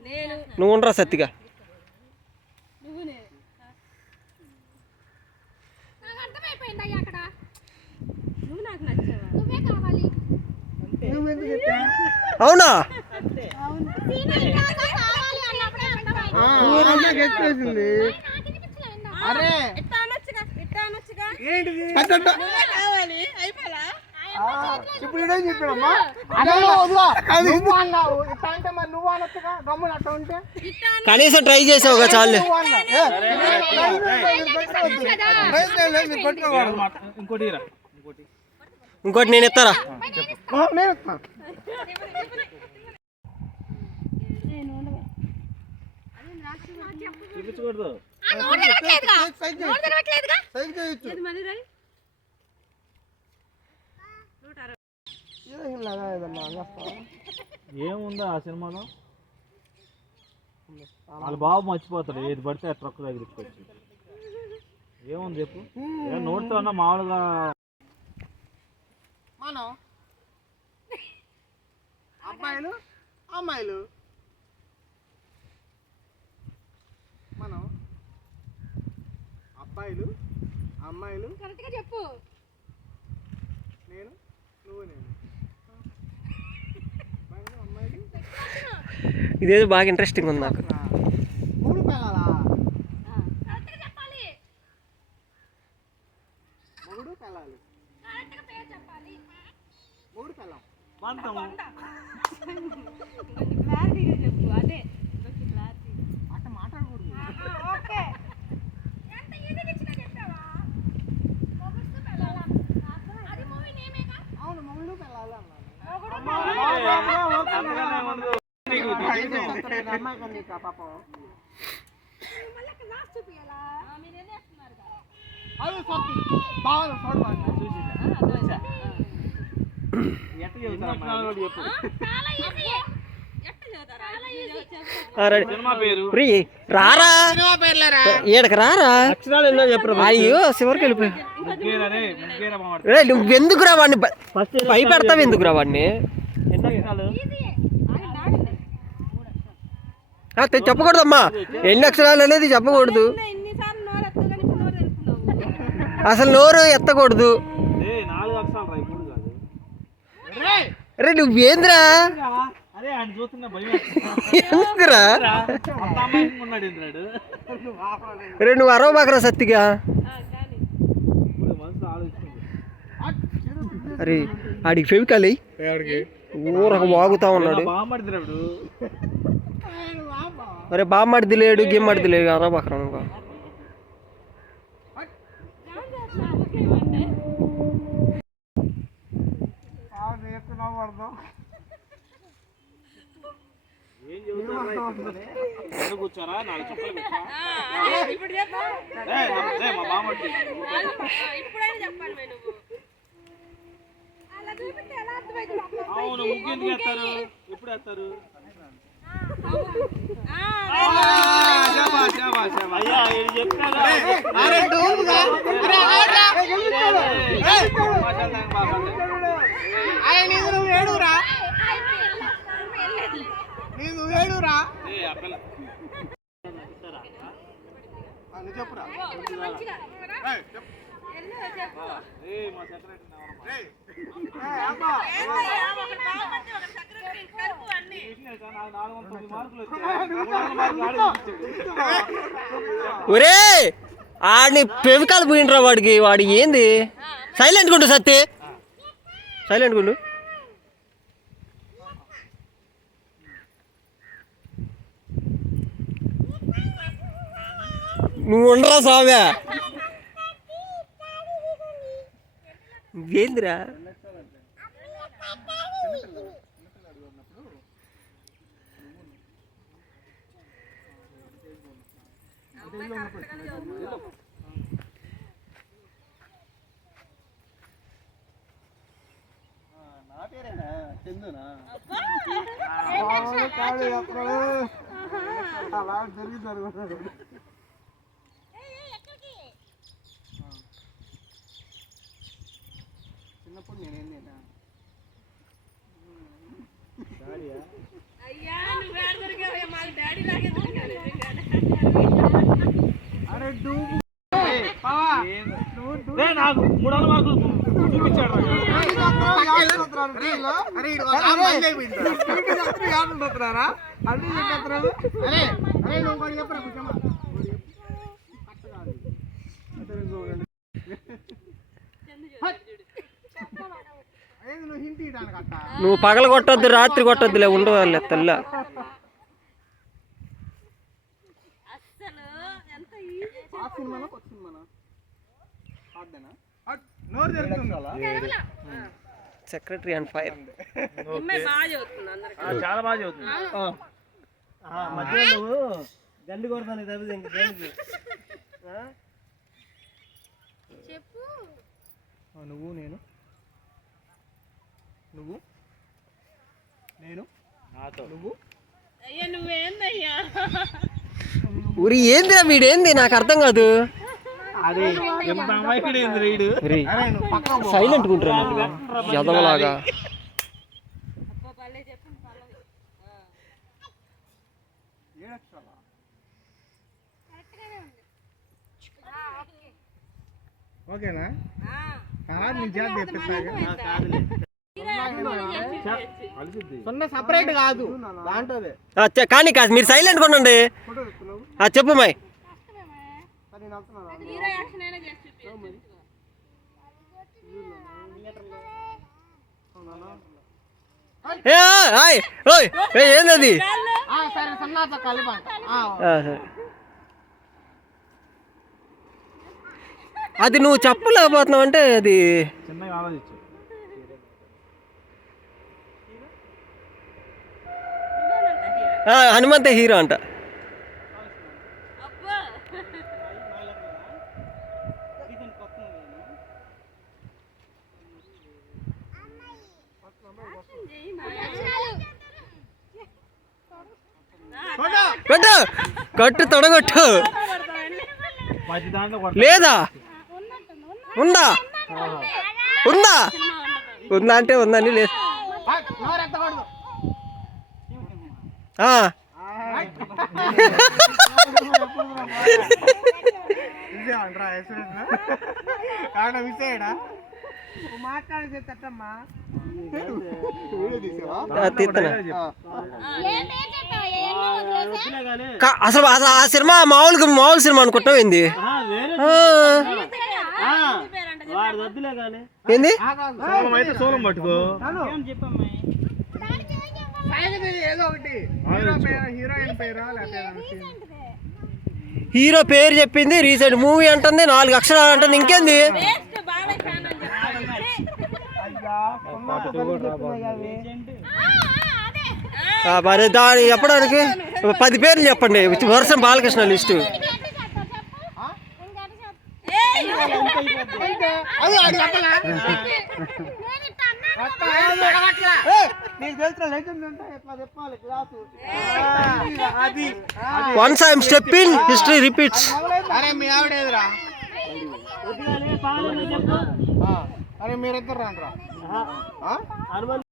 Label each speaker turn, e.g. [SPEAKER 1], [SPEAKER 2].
[SPEAKER 1] నేను
[SPEAKER 2] నువ్వు ఉండరా సత్తిగా.
[SPEAKER 1] నువ్వు నేను
[SPEAKER 3] నాకు అర్థమైపోయింది అయ్యా అక్కడ.
[SPEAKER 1] నువ్వు నాకు నచ్చావా?
[SPEAKER 3] నువ్వే కావాలి.
[SPEAKER 2] అవునా.
[SPEAKER 4] అరే. ఏంటిది? ఇప్పుడు ఇదేం చెప్పాడమ్మా. అన్నావు. ఇట్లా అంటే మరి నువ్వు అనొచ్చుగా గమ్మున అట్లా ఉంటే?
[SPEAKER 2] కనీసం ట్రై చేసావుగా చాలు.
[SPEAKER 5] ఇంకోటి ఇంకోటి
[SPEAKER 2] నేను ఇస్తారా?
[SPEAKER 4] ఆ, నేను.
[SPEAKER 5] చూపించకూడదు.
[SPEAKER 4] సైజ్ చేయొచ్చు
[SPEAKER 5] ఏముందా ఆ సినిమాలో? వాళ్ళ బాబు మర్చిపోతాడు. ఏది పడితే ఆ ట్రక్ దగ్గరికి వచ్చి ఏముంది చెప్పు? నోటితో అన్నా మామూలుగా
[SPEAKER 4] మనం? అబ్బాయిలు అమ్మాయిలు? మనం? అబ్బాయిలు? అమ్మాయిలు?
[SPEAKER 3] కరెక్ట్గా చెప్పు.
[SPEAKER 4] నేను? నువ్వు నేను? అమ్మాయిలు
[SPEAKER 2] ఇదేదో బాగా ఇంట్రెస్టింగ్ ఉంది నాకు.
[SPEAKER 4] అవును మూడు పిల్లలు అన్నాను.
[SPEAKER 2] రారా. రారా. అయ్యో చివరికి వెళ్ళిపోయా. ఎందుకురా వాడిని? భ- భయపెడతావు ఎందుకురా వాడిని? చెప్పకూడదమ్మా. ఎన్ని అక్షరాలు అనేది చెప్పకూడదు. అసలు నోరు ఎత్తకూడదు.
[SPEAKER 5] ఏ నాలుగు అక్షరాలు రా
[SPEAKER 2] నువ్వేంద్రా. ఎందుకురా రే! నువ్వు అరవబాకరా సత్తిగా?
[SPEAKER 5] ఇప్పుడు మనసు ఆలోచిస్తుంది
[SPEAKER 2] అరే ఆడికి ఫెవికాలి ఊరక వాగుతా ఉన్నాడు. అరే బామ్మడిది లేడు గిమ్మడిది లేడు
[SPEAKER 5] ఏం చెబుతారా కూర్చోరా? నాలుగు చుక్కలు పెట్టా
[SPEAKER 1] ఇప్పుడు చెప్పు.
[SPEAKER 5] ఏయ్, నా- ఏయ్, మా బామ్మడి
[SPEAKER 1] ఇప్పుడైనా చెప్పాలి మరి నువ్వు
[SPEAKER 3] అలా చూపిస్తే ఎలా అర్థమైంది
[SPEAKER 5] అవును ముగ్గు ఎందుకు వేస్తారు ఎప్పుడు వేస్తారు
[SPEAKER 4] ఏడురా నీకు ఏడురా చెప్పురా?
[SPEAKER 2] ఒరే ఆడిని ఫెవికాల్ పోయిండ్రా వాడికి? వాడి ఏంది? సైలెంట్ గుండు సత్తి. సైలెంట్ గుండు. నువ్వు ఉండరా స్వామి
[SPEAKER 4] ఎక్కడ అలా జరిగి జరుగుతుంది చిన్నప్పుడు నేనేం తిన్నా?
[SPEAKER 1] అయ్యా నువ్వు ఏడ దొరికావయ్యా మాకు డాడీ లాగే దొరికావు.
[SPEAKER 4] అరే డూబు.
[SPEAKER 5] నాకు మూడు మార్కులు చూపించాడు
[SPEAKER 4] ఇడు ఒక ఆమె మంది అయిపోయింది. అరే అరే నువ్వు ఇంకోటి చెప్పురా కూర్చోమ్మా. ఏంది నువ్వు
[SPEAKER 2] పగల కొట్టొద్దు రాత్రి కొట్టొద్దులే ఉండవాలి తెల్ల. Secretary and fire.
[SPEAKER 5] చాలా బాగా చదువుతుంది.
[SPEAKER 2] మధ్యలో నువ్వు గండి కొడతాను తప్పితే ఇంక దేనికి
[SPEAKER 3] చెప్పు.
[SPEAKER 4] ఆ, నువ్వు నేను. నువ్వు? నేను?
[SPEAKER 5] నాతో.
[SPEAKER 4] నువ్వు?
[SPEAKER 1] అయ్యా నువ్వేందయ్యా?
[SPEAKER 2] ఊరి ఏందిరా వీడేంది? నాకు అర్థం కాదు.
[SPEAKER 5] అది ఎంత అమాయకుడు ఏంది రీడు.
[SPEAKER 2] సైలెంట్ ఉంటారా ఎదవలాగా?
[SPEAKER 4] ఓకేనా? ఆ, నీ చేత తెప్పిస్తాగా
[SPEAKER 5] కలిసిద్ది
[SPEAKER 4] సున్నా సపరేట్ కాదు
[SPEAKER 2] కానీ కాదు మీరు సైలెంట్ కొనండి చెప్పు మై
[SPEAKER 4] ఏంది అది నువ్వు
[SPEAKER 1] చెప్పలేకపోతున్నావు అంటే అది చేసి చూపించు
[SPEAKER 2] ఏ, ఆ, ఆయ్, ఓయ్ ఏ, ఏందది
[SPEAKER 4] ఆ, సరే సన్నాతో కలిపంట ఆ,
[SPEAKER 2] ఆ, సరే. అది నువ్వు చెప్పలేకపోతున్నావు అంటే అది
[SPEAKER 5] చిన్నగా ఆలోచించు
[SPEAKER 2] ఆ, హనుమంతే హీరో అంట. కొట్టు! కొట్టు తొడగొట్టు. లేదా? ఉందా? ఉందా ఉందా అంటే ఉందని లేదు. అసలు అసలు ఆ సినిమా మామూలుగా మామూలు సినిమా అనుకుంటాం ఏంది?
[SPEAKER 5] ఆ, వేరే
[SPEAKER 2] ఆ,
[SPEAKER 5] వాడు వద్దులే కానీ
[SPEAKER 2] ఏంది?
[SPEAKER 5] సోలం అయితే సోలం పట్టుకో.
[SPEAKER 4] హీరో పేరు హీరోయిన్ పేరా లేకపోతే ఏదైనా scene?
[SPEAKER 2] హీరో పేరు చెప్పింది రీసెంట్ మూవీ అంటుంది నాలుగు అక్షరాలు అంటుంది ఇంకేంది?
[SPEAKER 1] బెస్ట్ బాలయ్య ఫ్యాన్ అని చెప్పి.
[SPEAKER 2] ఆ, మరి దాని చెప్పడానికి పది పేర్లు చెప్పండి. వర్షం బాలకృష్ణ లిస్టు.
[SPEAKER 4] అది నీకు తెలిసిన లెజెండ్ అంటే ఎట్లా చెప్పాలి. క్లాసు అది
[SPEAKER 2] once I'm step in history repeats
[SPEAKER 4] అరే మీ ఆవిడ ఏదిరా? ఆ, అరే మీరిద్దరు రండి రా